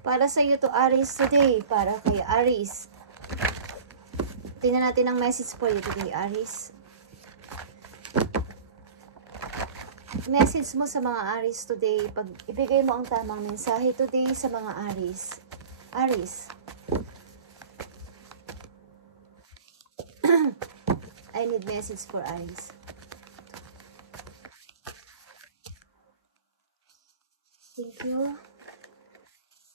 Para sa iyo to, Aries, today. Para kay Aries. Tingnan natin ang message for you today, Aries. Message mo sa mga Aries today. Pag ibigay mo ang tamang mensahe today sa mga Aries. Aries. I need message for Aries. Thank you.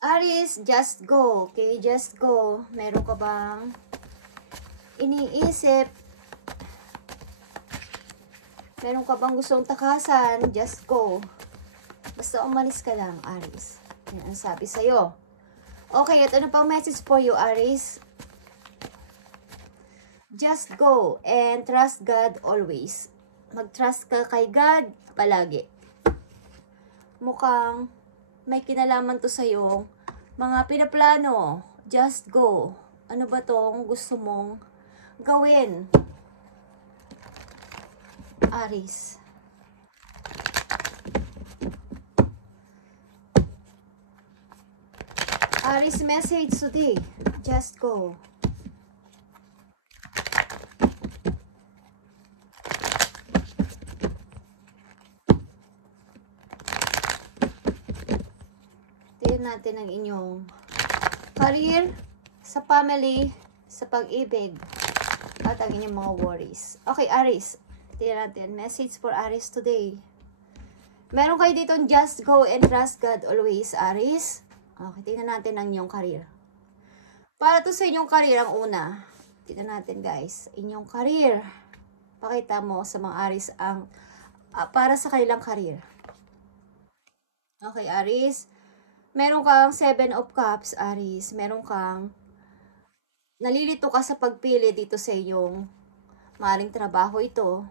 Aries, just go. Okay, just go. Meron ka bang iniisip? Meron ka bang gustong takasan? Just go. Basta umalis ka lang, Aries. Yan ang sabi sa'yo. Okay, at ano pang message for you, Aries? Just go and trust God always. Mag-trust ka kay God palagi. Mukhang may kinalaman to sa'yo. Mga pinaplano. Just go. Ano ba tong gusto mong gawin? Aries. Aries message today. Just go. Natin ang inyong career, sa family, sa pag-ibig, at ang inyong mga worries. Okay, Aries. Tingnan natin. Message for Aries today. Meron kayo dito just go and trust God always, Aries. Okay, tingnan natin ang inyong career. Para to sa inyong career ang una. Tingnan natin, guys. Inyong career. Pakita mo sa mga Aries ang para sa kanilang career. Okay, Aries. Meron kang 7 of Cups, Aries. Meron kang nalilito ka sa pagpili dito sa iyong maaaring trabaho ito.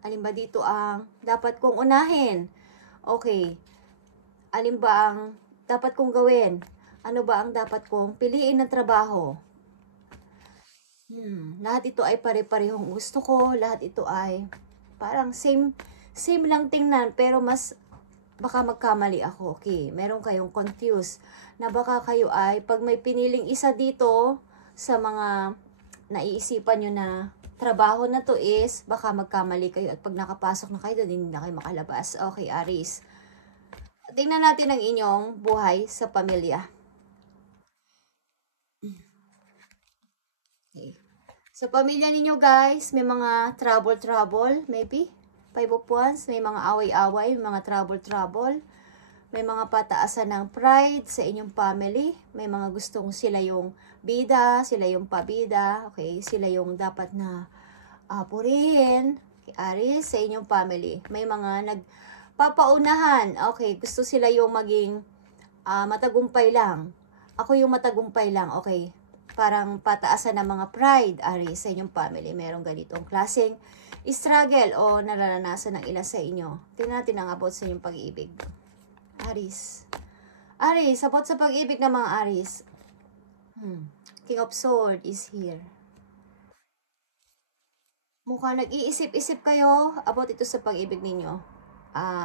Alin ba dito ang dapat kong unahin? Okay. Alin ba ang dapat kong gawin? Ano ba ang dapat kong piliin na trabaho? Lahat ito ay pare-parehong gusto ko. Lahat ito ay parang same lang tingnan, pero mas baka magkamali ako. Okay, meron kayong confused na baka kayo ay, pag may piniling isa dito sa mga naiisipan nyo na trabaho na to is, baka magkamali kayo at pag nakapasok na kayo doon, hindi na kayo makalabas. Okay, Aries. Tingnan natin ang inyong buhay sa pamilya. Okay. Sa pamilya ninyo, guys, may mga trouble, maybe. 5 of Wands, may mga away-away, may mga trouble, may mga pataasan ng pride sa inyong family, may mga gustong sila yung bida, sila yung pabida, okay, sila yung dapat na purihin, okay, Aries, sa inyong family. May mga nagpapaunahan, okay, gusto sila yung maging matagumpay lang. Ako yung matagumpay lang, okay. Parang pataasan ng mga pride, Aries, sa inyong family. Merong ganitong klaseng struggle o nararanasan ng ilan sa inyo. Tingnan natin ang about sa inyong pag-ibig. Aries. Aries, about sa pag-ibig ng mga Aries. King of Swords is here. Mukhang nag-iisip-isip kayo about ito sa pag-ibig ninyo.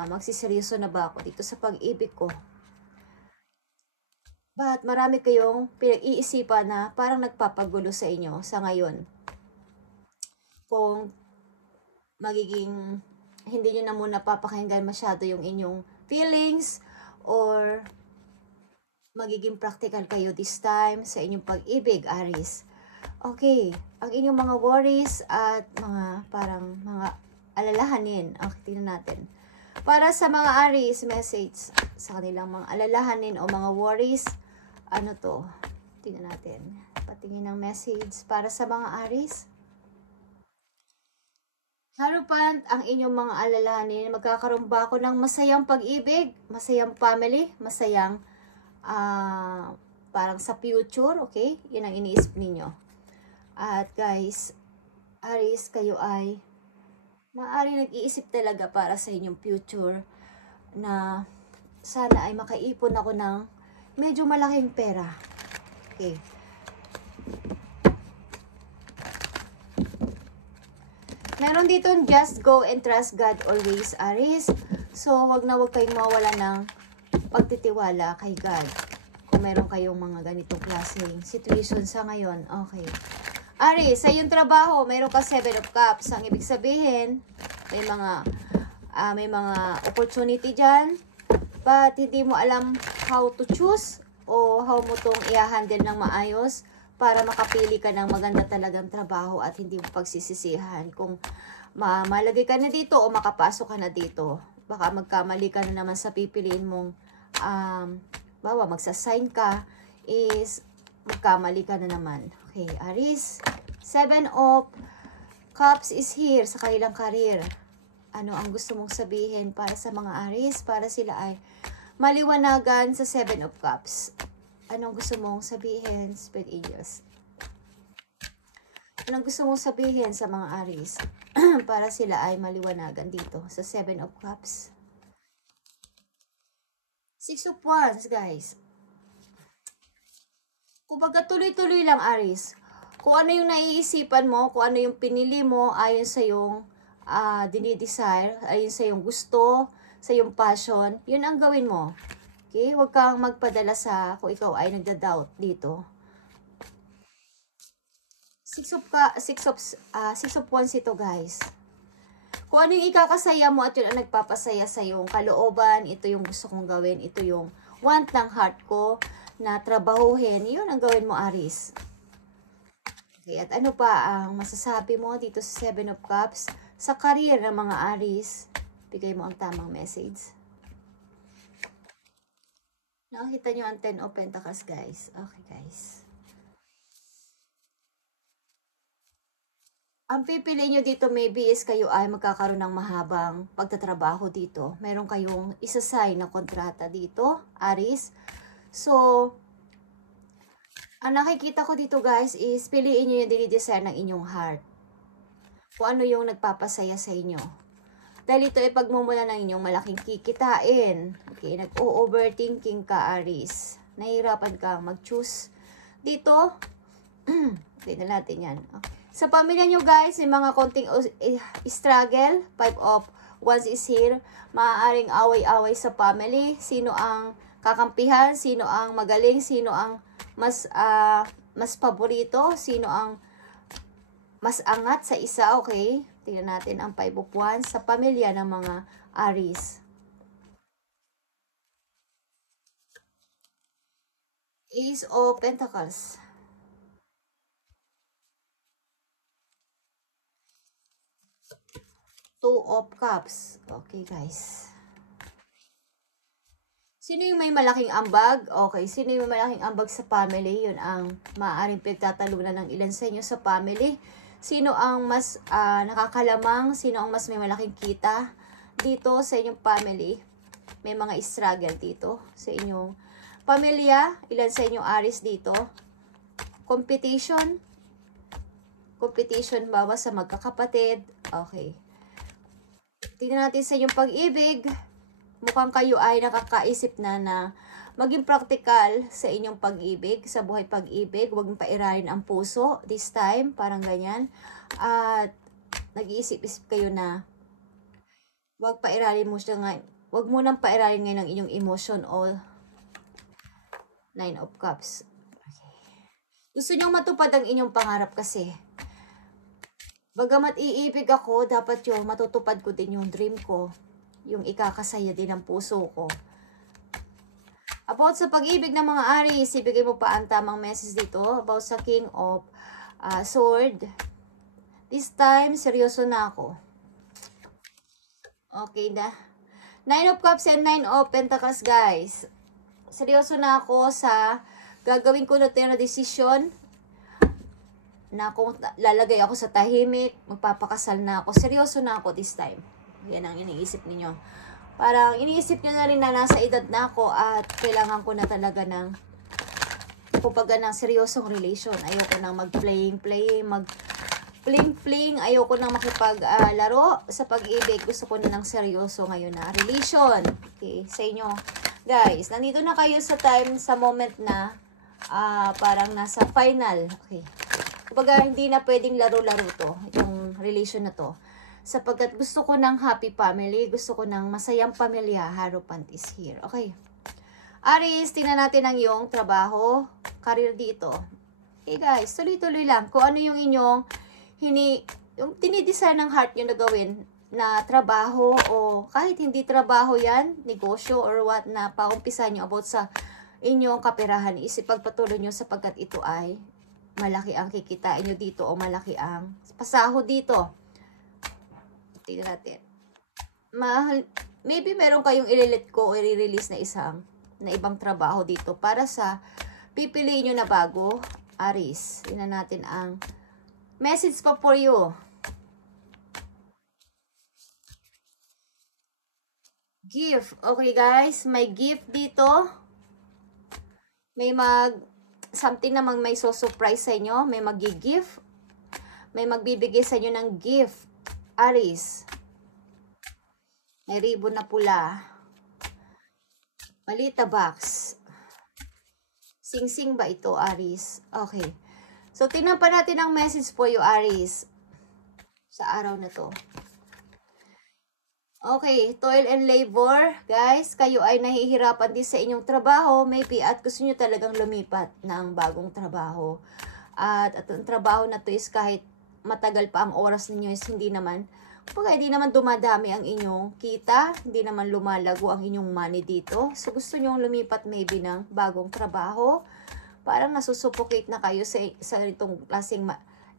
Magsiseryoso na ba ako dito sa pag-ibig ko? But marami kayong pinag-iisipan na parang nagpapagulo sa inyo sa ngayon. Kung magiging hindi nyo na muna papakinggan masyado yung inyong feelings or magiging practical kayo this time sa inyong pag-ibig, Aries. Okay, ang inyong mga worries at mga parang mga alalahanin. Okay, tingnan natin. Para sa mga Aries, message sa kanilang mga alalahanin o mga worries, ano to? Tingnan natin. Patingin ng message para sa mga Aries. Harupan ang inyong mga alalahanin. Magkakaroon ba ako ng masayang pag-ibig, masayang family, masayang parang sa future, okay? Yun ang iniisip ninyo. At guys, Aries, kayo ay maaari nag-iisip talaga para sa inyong future na sana ay makaipon ako ng medyo malaking pera. Okay. Meron dito just go and trust God always, Aries. So, wag na wag kayong mawala ng pagtitiwala kay God. meron kayong mga ganitong klaseng situation sa ngayon. Okay. Aries, sa iyong trabaho, meron ka 7 of Cups. Ang ibig sabihin, may mga opportunity dyan, but hindi mo alam how to choose o how mo itong i-handle ng maayos para makapili ka ng maganda talagang trabaho at hindi mo pagsisisihan kung malagay ka na dito o makapasok ka na dito. Baka magkamali ka na naman sa pipiliin mong magsasign ka is magkamali ka na naman. Okay, Aries, 7 of Cups is here sa kanilang career. Ano ang gusto mong sabihin para sa mga Aries? Para sila ay maliwanagan sa 7 of Cups. Anong gusto mong sabihin, Spirit Angels? Anong gusto mong sabihin sa mga Aries? Para sila ay maliwanagan dito sa 7 of Cups. 6 of Wands, guys. Kumbaga tuloy-tuloy lang, Aries. Kung ano yung naiisipan mo, kung ano yung pinili mo, ayon sa yung dinidesire, ayon sa yung gusto, sa yung passion, yun ang gawin mo. Okay? Huwag kang magpadala sa kung ikaw ay nagda-doubt dito. 6 of Wands ito, guys. Kung ano yung ikakasaya mo at yun ang nagpapasaya sa yung kalooban, ito yung gusto kong gawin, ito yung want ng heart ko na trabahuhin, yun ang gawin mo, Aries. Okay, at ano pa ang masasabi mo dito sa 7 of Cups sa career ng mga Aries? Bigay mo ang tamang message. Nakakita nyo ang 10 of Pentacles, guys. Okay, guys. Ang pipili nyo dito maybe is kayo ay magkakaroon ng mahabang pagtatrabaho dito. Meron kayong isasign na kontrata dito, Aries. So, ang nakikita ko dito, guys, is piliin nyo yung dinidesire ng inyong heart. Kung ano yung nagpapasaya sa inyo. Dahil ito ay pagmumula ng inyong malaking kikitain. Okay, nag-overthinking ka, Aries. Nahihirapan kang mag-choose dito. Tignan natin yan. Okay. Sa pamilya nyo, guys, may mga konting struggle. 5 of Wands is here. Maaaring away-away sa family. Sino ang kakampihan? Sino ang magaling? Sino ang mas paborito? Sino ang mas angat sa isa? Okay. Tingnan natin ang 5 of Wands sa pamilya ng mga Aries. Ace of Pentacles. 2 of Cups. Okay, guys. Sino yung may malaking ambag? Okay, sino yung may malaking ambag sa family? Yun ang maaaring pagtatalunan ng ilan sa inyo sa family. Sino ang mas nakakalamang? Sino ang mas may malaking kita dito sa inyong family? May mga struggle dito sa inyong pamilya. Ilan sa inyong Aries dito? Competition. Competition bawa sa magkakapatid. Okay. Tingnan natin sa inyong pag-ibig. Mukhang kayo ay nakakaisip na maging practical sa inyong pag-ibig, sa buhay pag-ibig. Huwag mong pairalin ang puso this time, parang ganyan. At nag-iisip-isip kayo na huwag pairalin mo siya ngayon. Huwag mo nang pairalin ngayon ang inyong emotion o 9 of Cups. Okay. Gusto niyong matupad ang inyong pangarap kasi. Bagamat iibig ako, dapat yung matutupad ko din yung dream ko. Yung ikakasaya din ang puso ko. About sa pag-ibig ng mga Aries, ibigay mo pa ang tamang message dito. About sa King of Sword. This time, seryoso na ako. Okay na. 9 of Cups and 9 of Pentacles, guys. Seryoso na ako sa gagawin ko na decision na kung lalagay ako sa tahimik, magpapakasal na ako. Seryoso na ako this time. Yan ang iniisip niyo. Parang iniisip niyo na rin na nasa edad na ako at kailangan ko na talaga ng kumbaga ng seryosong relation. Ayoko nang mag-playing, mag-fling-fling. Ayoko nang makipaglaro sa pag-ibig. Gusto ko na ng seryoso ngayon na relation. Okay, sa inyo. Guys, nandito na kayo sa time, sa moment na parang nasa final. Okay. Kumbaga, hindi na pwedeng laro-laro to, yung relation na to. Sapagkat gusto ko ng happy family, gusto ko ng masayang pamilya, Hierophant is here. Okay. Aries, tingnan natin ang iyong trabaho, career dito. Okay guys, tuloy-tuloy lang. Kung ano yung inyong yung tinidesign ng heart nyo na gawin na trabaho o kahit hindi trabaho yan, negosyo or what na paumpisa nyo about sa inyong kaperahan, isipagpatuloy nyo sapagkat ito ay malaki ang kikitain nyo dito o malaki ang pasahod dito. Tingnan natin. Maybe meron kayong ililit ko o i-release na ibang trabaho dito para sa pipiliin nyo na bago, Aries. Tingnan natin ang message pa for you. Gift. Okay guys, may gift dito. May something namang may surprise sa inyo. May mag-gift. May magbibigay sa inyo ng gift. Aries. May ribbon na pula. Malita box. Sing-sing ba ito, Aries? Okay. So, tingnan pa natin ang message po you, Aries. Sa araw na to. Okay, toil and labor. Guys, kayo ay nahihirapan din sa inyong trabaho. Maybe at gusto nyo talagang lumipat ng bagong trabaho. At ang trabaho na to is kahit matagal pa ang oras ninyo is hindi naman dumadami ang inyong kita. Hindi naman lumalago ang inyong money dito. So, gusto nyo lumipat maybe ng bagong trabaho. Parang nasusuffocate na kayo sa itong klaseng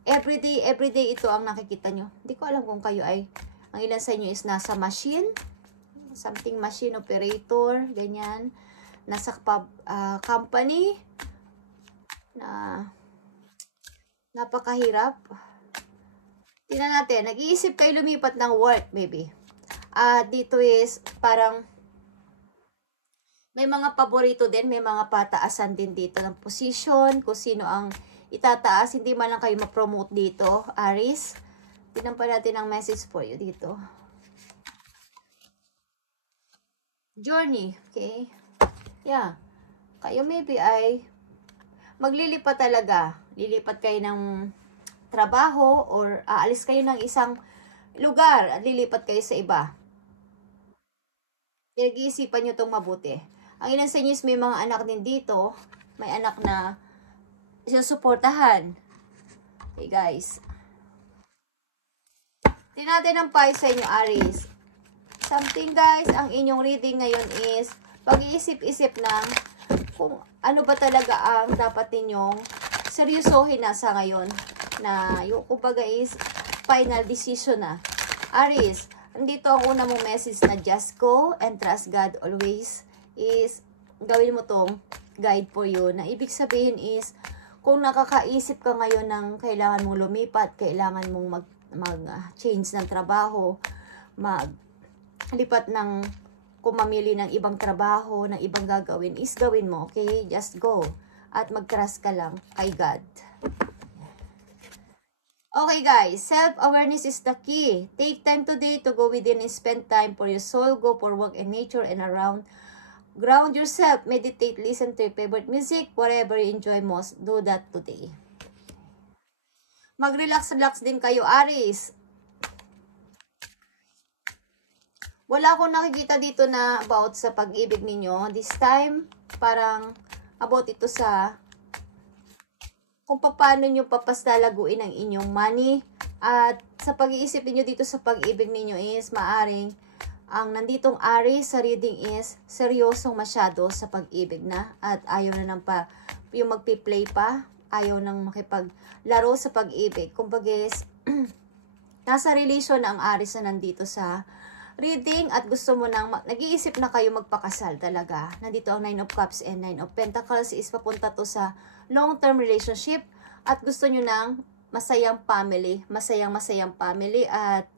everyday ito ang nakikita nyo. Hindi ko alam kung kayo ay ang ilan sa inyo is nasa machine, something machine operator, ganyan. Nasa company na napakahirap. Tingnan natin, nag-iisip kayo lumipat ng work maybe. Dito is parang may mga paborito din, may mga pataasan din dito ng position, kung sino ang itataas, hindi man lang kayo ma-promote dito, Aries. Tingnan pa natin ang message for you dito. Journey, okay? Yeah. Kayo maybe ay maglilipat talaga. Lilipat kayo ng trabaho or aalis kayo ng isang lugar at lilipat kayo sa iba. Pinag-iisipan nyo itong mabuti. Ang ilan sa inyo is may mga anak din dito. May anak na sinusuportahan. Okay guys. Tingnan natin ang payo sa inyo, Aries. Something guys, ang inyong reading ngayon is pag-iisip-isip ng kung ano ba talaga ang dapat ninyong seryosohin na sa ngayon. Na yung kumbaga is final decision na. Aries, andito ang una mong message na just go and trust God always is gawin mo tong guide for you. Na ibig sabihin is kung nakakaisip ka ngayon ng kailangan mong lumipat, kailangan mong mag-change ng trabaho, maglipat ng, kung mamili ng ibang trabaho, ng ibang gagawin, is gawin mo, okay? Just go. At mag-trust ka lang kay God. Okay guys, self-awareness is the key. Take time today to go within and spend time for your soul. Go for work in nature and around. Ground yourself, meditate, listen to your favorite music, whatever you enjoy most, do that today. Mag-relax din kayo, Aries. Wala akong nakikita dito na about sa pag-ibig ninyo. This time, parang about ito sa kung paano nyo papastalaguin ang inyong money. At sa pag-iisip niyo dito sa pag-ibig ninyo is maaring ang nanditong Aries sa reading is seryosong masyado sa pag-ibig na. At ayaw na yung magpi-play pa. Ayaw nang makipaglaro sa pag-ibig. Kumbaga, nasa relation na ang Aries na nandito sa reading at gusto mo nang, nag-iisip na kayo magpakasal talaga. Nandito ang 9 of Cups and 9 of Pentacles is papunta to sa long-term relationship at gusto nyo ng masayang family. Masayang family at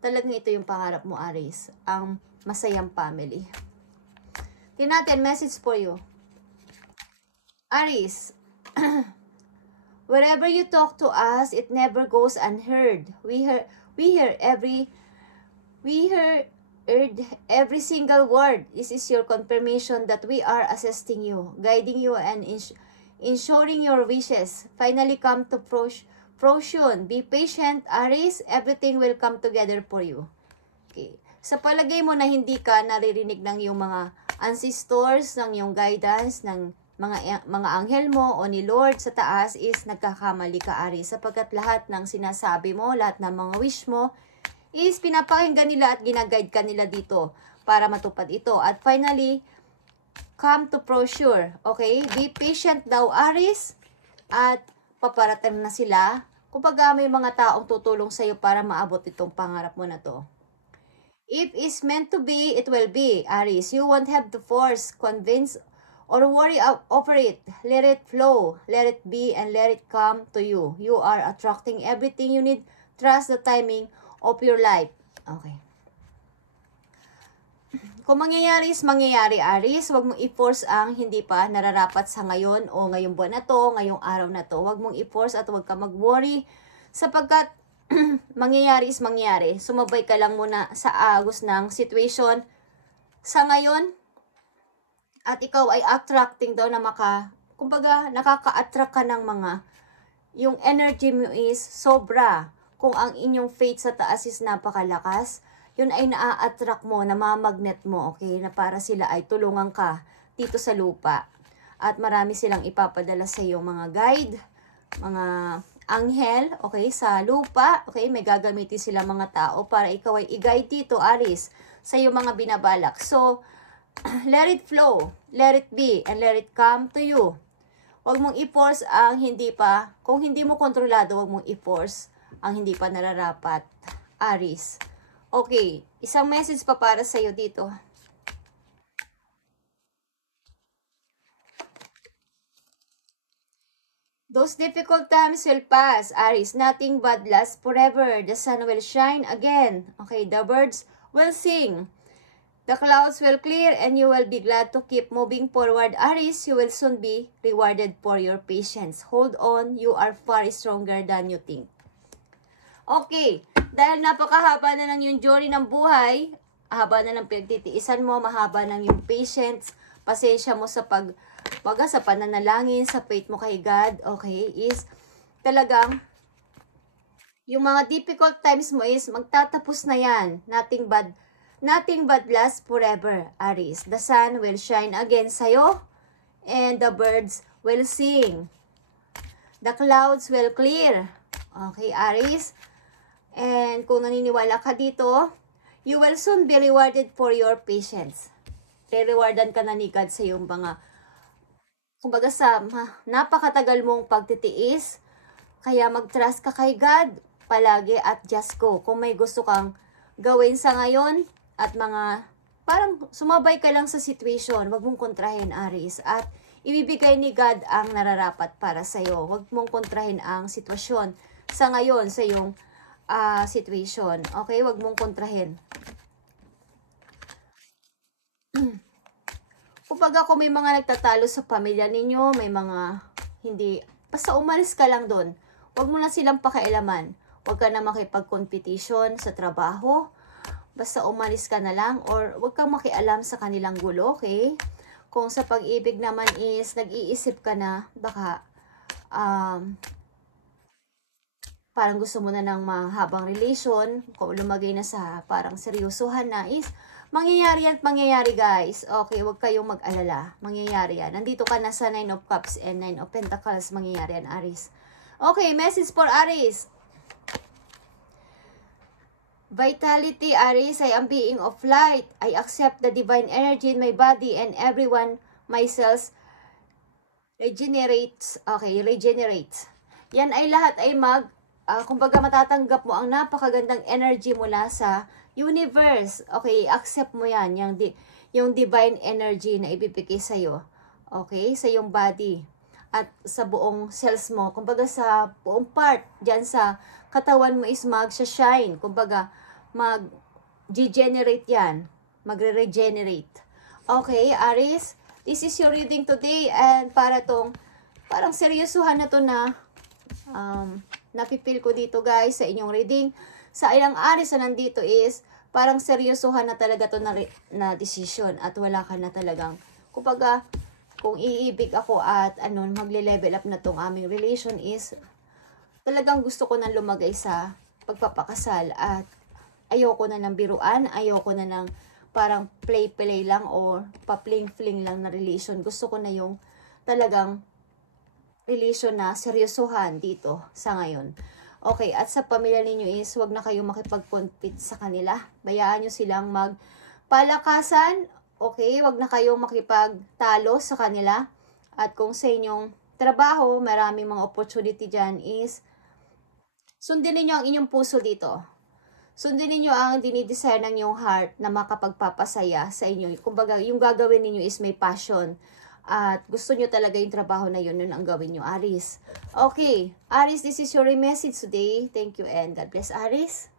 talagang ito yung pangarap mo, Aries. Ang masayang family. Tingnan natin, message for you. Aries, wherever you talk to us, it never goes unheard. We heard every single word. This is your confirmation that we are assisting you, guiding you, and ensuring your wishes finally come to fruition. Be patient, Aries. Everything will come together for you. Okay. Sa palagay mo na hindi ka naririnig ng iyong mga ancestors, ng iyong guidance, ng mga anghel mo o ni Lord sa taas, is nagkakamali ka, Aries, sapagkat lahat ng sinasabi mo, lahat ng mga wish mo is pinapakinggan nila at ginaguide ka nila dito para matupad ito. At finally, come to closure. Okay? Be patient daw, Aries, at paparating na sila. Kumbaga may mga taong tutulong sa iyo para maabot itong pangarap mo na to. If it's meant to be, it will be, Aries. You won't have to force, convince, or worry over it. Let it flow, let it be, and let it come to you. You are attracting everything you need. Trust the timing of your life. Okay. Kung mangyayari is mangyayari, Aries. Huwag mong i-force ang hindi pa nararapat sa ngayon o ngayong buwan na to, ngayong araw na to. Huwag mong i-force at huwag ka mag-worry sapagkat mangyayari is mangyayari. Sumabay ka lang muna sa agos ng situation sa ngayon. At ikaw ay attracting daw na kumbaga, nakaka-attract ka ng yung energy mo is sobra. Kung ang inyong faith sa taas is napakalakas, yun ay naa-attract mo, namamagnet mo, okay? Na para sila ay tulungan ka dito sa lupa. At marami silang ipapadala sa iyo mga guide, mga anghel, okay? Sa lupa, okay? May gagamitin sila mga tao para ikaw ay i-guide dito, Aries, sa iyo mga binabalak. So, let it flow, let it be, and let it come to you. Huwag mong i-force ang hindi pa, kung hindi mo kontrolado, huwag mong i-force ang hindi pa nararapat, Aries. Okay, isang message pa para sa iyo dito. Those difficult times will pass, Aries. Nothing bad lasts forever. The sun will shine again. Okay, the birds will sing. The clouds will clear and you will be glad to keep moving forward. Aries, you will soon be rewarded for your patience. Hold on, you are far stronger than you think. Okay, dahil napakahaba na ng yung journey ng buhay, haba na ng pinagtitiisan mo, mahaba ng yung patience, pasensya mo sa sa pananalangin, sa faith mo kay God, okay, is talagang yung mga difficult times mo is magtatapos na yan. Nothing but lasts forever, Aries. The sun will shine again sa'yo, and the birds will sing. The clouds will clear. Okay, Aries? And kung naniniwala ka dito, you will soon be rewarded for your patience. Re-rewardan ka na ni God sa iyong kumbaga sa napakatagal mong pagtitiis. Kaya mag-trust ka kay God palagi at just go. Kung may gusto kang gawin sa ngayon, at parang sumabay ka lang sa situation, wag mong kontrahin, Aries. At ibibigay ni God ang nararapat para sa'yo. Wag mong kontrahin ang sitwasyon sa ngayon, sa iyong situation. Okay, wag mong kontrahin. Kumbaga kung may mga nagtatalo sa pamilya ninyo, may mga hindi, basta umalis ka lang doon. Wag mo na silang pakialaman. Wag ka na makipag-competition sa trabaho. Basta umalis ka na lang or huwag kang makialam sa kanilang gulo, okay? Kung sa pag-ibig naman is nag-iisip ka na baka parang gusto mo na ng mahabang relation, kung lumagay na sa parang seryosohan na is mangyayari yan at mangyayari, guys. Okay, huwag kayong mag-alala. Mangyayari yan. Nandito ka na sa 9 of Cups and 9 of Pentacles. Mangyayari yan, Aries. Okay, message for Aries. Vitality, Aries, I am being of light. I accept the divine energy in my body and everyone, my cells, regenerates. Okay, regenerates. Yan ay lahat ay kumbaga matatanggap mo ang napakagandang energy mula sa universe. Okay, accept mo yan, yung divine energy na ibibigay sa'yo. Okay, sa iyong body. At sa buong cells mo, kumbaga sa buong part, dyan sa katawan mo is mag-shine. Kumbaga, mag-degenerate yan. Magre-regenerate. Okay, Aries, this is your reading today. And parang seryosohan na to na napipil ko dito, guys, sa inyong reading. Sa ilang Aries na nandito is parang seryosohan na talaga to na decision. At wala ka na talagang, kumbaga, kung iibig ako at magle-level up na tong aming relation is talagang gusto ko nang lumagay sa pagpapakasal at Ayoko na ng biruan, ayoko na ng parang play-play lang o pa-fling-fling lang na relation. Gusto ko na yung talagang relation na seryosohan dito sa ngayon. Okay, at sa pamilya ninyo is wag na kayong makipag-compete sa kanila. Bayaan nyo silang magpalakasan. Okay, wag na kayong makipagtalo sa kanila. At kung sa inyong trabaho, maraming mga opportunity dyan is sundin ninyo ang inyong puso dito. Sundin ninyo ang dinidesire ng inyong heart na makapagpapasaya sa inyo. Kumbaga, yung gagawin ninyo is may passion. At gusto nyo talaga yung trabaho na yun ang gawin nyo, Aries. Okay, Aries, this is your message today. Thank you and God bless, Aries.